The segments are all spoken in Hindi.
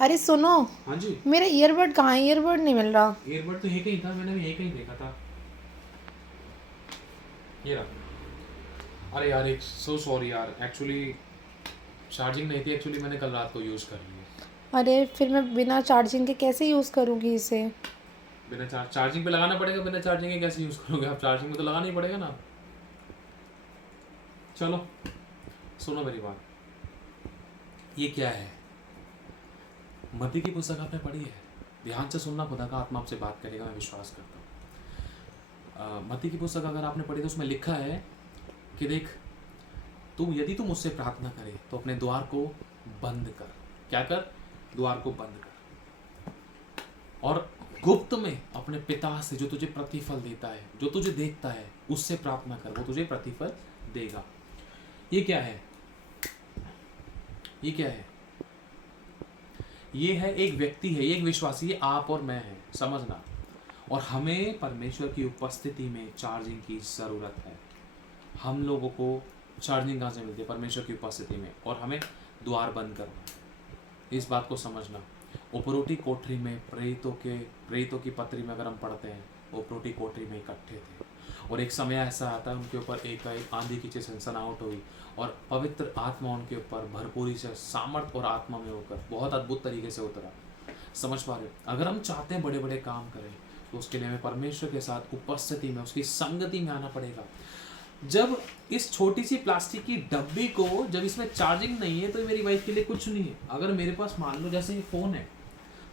अरे सुनो, हाँ जी। मेरा ईयरबड कहाँ है? ईयरबड नहीं मिल रहा। ईयरबड तो यहीं कहीं था, मैंने भी यहीं कहीं देखा था। ये रहा। अरे यार, एक सो सॉरी यार, एक्चुअली चार्जिंग नहीं थी, एक्चुअली मैंने कल रात को यूज़ कर ली है। अरे फिर मैं बिना चार्जिंग के कैसे यूज़ करूँगी इसे? बिना चार्जिंग पे लगाना पड़ेगा, बिना चार्जिंग के कैसे यूज़ करोगे आप? चार्जिंग में तो लगाना ही पड़ेगा ना। चलो सुनो मेरी बात, ये क्या है? मती की पुस्तक आपने पढ़ी है? ध्यान से सुनना, खुदा का आत्मा आपसे बात करेगा, मैं विश्वास करता हूँ। मती की पुस्तक अगर आपने पढ़ी तो उसमें लिखा है कि देख, यदि तू मुझसे प्रार्थना करे तो अपने द्वार को बंद कर। क्या कर? द्वार को बंद कर, और गुप्त में अपने पिता से जो तुझे प्रतिफल देता है, जो तुझे देखता है, उससे प्रार्थना कर, वो तुझे प्रतिफल देगा। ये क्या है? ये क्या है? ये है एक व्यक्ति है, एक विश्वासी है, आप और मैं है, समझना। और हमें परमेश्वर की उपस्थिति में चार्जिंग की ज़रूरत है। हम लोगों को चार्जिंग कहाँ से मिलती है? परमेश्वर की उपस्थिति में। और हमें द्वार बंद करना है, इस बात को समझना। उपरोटी कोठरी में प्रेरितों की पत्री में अगर हम पढ़ते हैं, उपरोटी कोठरी में इकट्ठे थे, और एक समय ऐसा आता है उनके ऊपर एक आंधी की सनसनाहट हुई, और पवित्र आत्मा उनके ऊपर भरपूरी से सामर्थ और आत्मा में होकर बहुत अद्भुत तरीके से उतरा। समझ पा रहे हो? अगर हम चाहते हैं बड़े बड़े काम करें तो उसके लिए हमें परमेश्वर के साथ उपस्थिति में, उसकी संगति में आना पड़ेगा। जब इस छोटी सी प्लास्टिक की डब्बी को, जब इसमें चार्जिंग नहीं है तो मेरी वाइफ के लिए कुछ नहीं है। अगर मेरे पास मान लो जैसे ये फ़ोन है,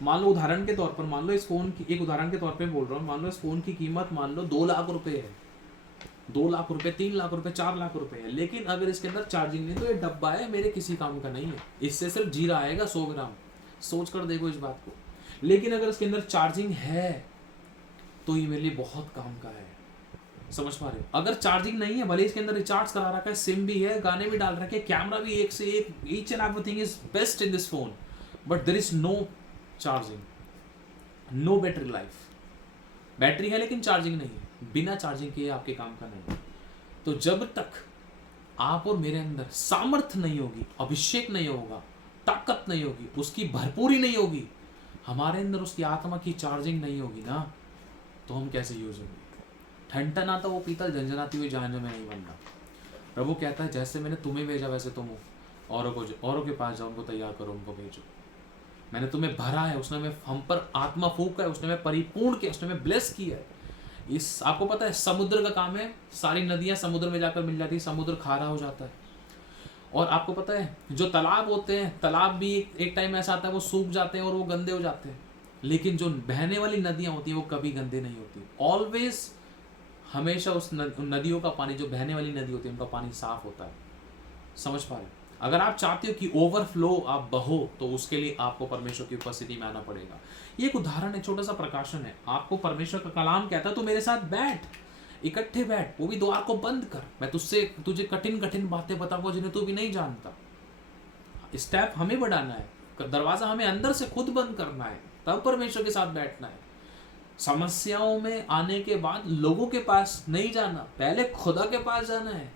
मान लो उदाहरण के तौर पर, मान लो इस फ़ोन की, एक उदाहरण के तौर पे बोल रहा हूँ, मान लो इस फ़ोन की कीमत मान लो 2 लाख रुपए है, 2 लाख रुपए, 3 लाख रुपए, 4 लाख रुपए है, लेकिन अगर इसके अंदर चार्जिंग नहीं तो ये डब्बा है मेरे किसी काम का नहीं है। इससे सिर्फ जीरा आएगा 100 ग्राम, सोच कर देखो इस बात को। लेकिन अगर इसके अंदर चार्जिंग है तो ये मेरे लिए बहुत काम का है। समझ पा रहे हो? अगर चार्जिंग नहीं है, भले इसके अंदर रिचार्ज करा रखा है, सिम भी है, गाने भी डाल रखे हैं, कैमरा भी एक से एक, each and everything is best in this phone, but there is no charging, no battery life. Battery है लेकिन चार्जिंग नहीं है, बिना चार्जिंग के आपके काम का नहीं है। तो जब तक आप और मेरे अंदर सामर्थ्य नहीं होगी, अभिषेक नहीं होगा, ताकत नहीं होगी, उसकी भरपूरी नहीं होगी, हमारे अंदर उसकी आत्मा की चार्जिंग नहीं होगी ना, तो हम कैसे यूज होंगे? ठंडन आता वो पीतल झंझनाती हुई जहां में नहीं बनना। प्रभु कहता है जैसे मैंने तुम्हें भेजा वैसे तुम हो, औरों के पास जाओ, उनको तैयार करो, उनको भेजो। मैंने तुम्हें भरा है, उसने हमें हम पर आत्मा फूंका है, उसने हमें परिपूर्ण किया, उसने हमें ब्लेस किया है। इस आपको पता है समुद्र का काम है, सारी नदियां समुद्र में जाकर मिल जाती है, समुद्र खारा हो जाता है। और आपको पता है जो तालाब होते हैं, तालाब भी एक टाइम ऐसा आता है वो सूख जाते हैं और वो गंदे हो जाते हैं, लेकिन जो बहने वाली नदियां होती हैं वो कभी गंदे नहीं होती। ऑलवेज, हमेशा उस नदियों का पानी, जो बहने वाली नदी होती है उनका पानी साफ होता है। समझ पा रहे हो? अगर आप चाहते हो कि ओवरफ्लो आप बहो तो उसके लिए आपको परमेश्वर की उपस्थिति में आना पड़ेगा। ये एक उदाहरण है, छोटा सा प्रकाशन है। आपको परमेश्वर का कलाम कहता है तो मेरे साथ बैठ, इकट्ठे बैठ, वो भी द्वार को बंद कर, मैं तुझे कठिन कठिन बातें बताऊंगा जिन्हें तू भी नहीं जानता। स्टेप हमें बढ़ाना है, दरवाजा हमें अंदर से खुद बंद करना है, तब परमेश्वर के साथ बैठना है। समस्याओं में आने के बाद लोगों के पास नहीं जाना, पहले खुदा के पास जाना है।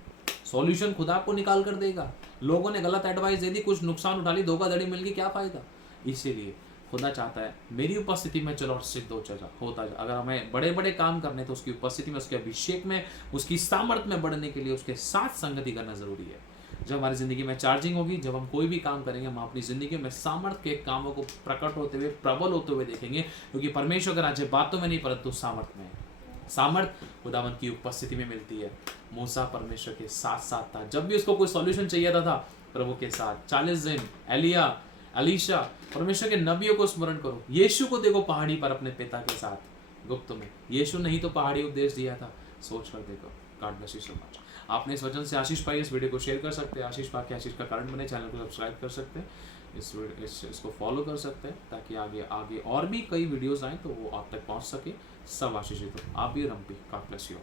सॉल्यूशन खुदा आपको निकाल कर देगा। लोगों ने गलत एडवाइस दे दी, कुछ नुकसान उठा ली, धोखाधड़ी मिल गई, क्या फायदा? इसीलिए खुदा चाहता है मेरी उपस्थिति में चलो और सिद्ध होता जा। अगर हमें बड़े बड़े काम करने तो उसकी उपस्थिति में, उसके अभिषेक में, उसकी सामर्थ्य में बढ़ने के लिए उसके साथ संगति करना जरूरी है। जब हमारी ज़िंदगी में चार्जिंग होगी, जब हम कोई भी काम करेंगे, हम अपनी ज़िंदगी में सामर्थ्य के कामों को प्रकट होते हुए, प्रबल होते हुए देखेंगे, क्योंकि परमेश्वर का राज्य बातों में नहीं परंतु सामर्थ्य में है। सामर्थ्य खुदावंत की उपस्थिति में मिलती है। मूसा परमेश्वर के साथ साथ था, जब भी उसको कोई सॉल्यूशन चाहिए था प्रभु के साथ। 40 दिन अलीशा, परमेश्वर के नबियों को स्मरण करो। यीशु को देखो पहाड़ी पर अपने पिता के साथ गुप्त में, यीशु नहीं तो पहाड़ी उपदेश दिया था, सोच कर देखो। God bless you so much. आपने इस वचन से आशीष पाई, इस वीडियो को शेयर कर सकते हैं, आशीष पा के आशीष का कारण बने, चैनल को सब्सक्राइब कर सकते हैं, इसको फॉलो कर सकते हैं, ताकि आगे और भी कई वीडियोस आएँ तो वो आप तक पहुंच सके। सब आशीषित हो, आप भी और हम भी। God bless you.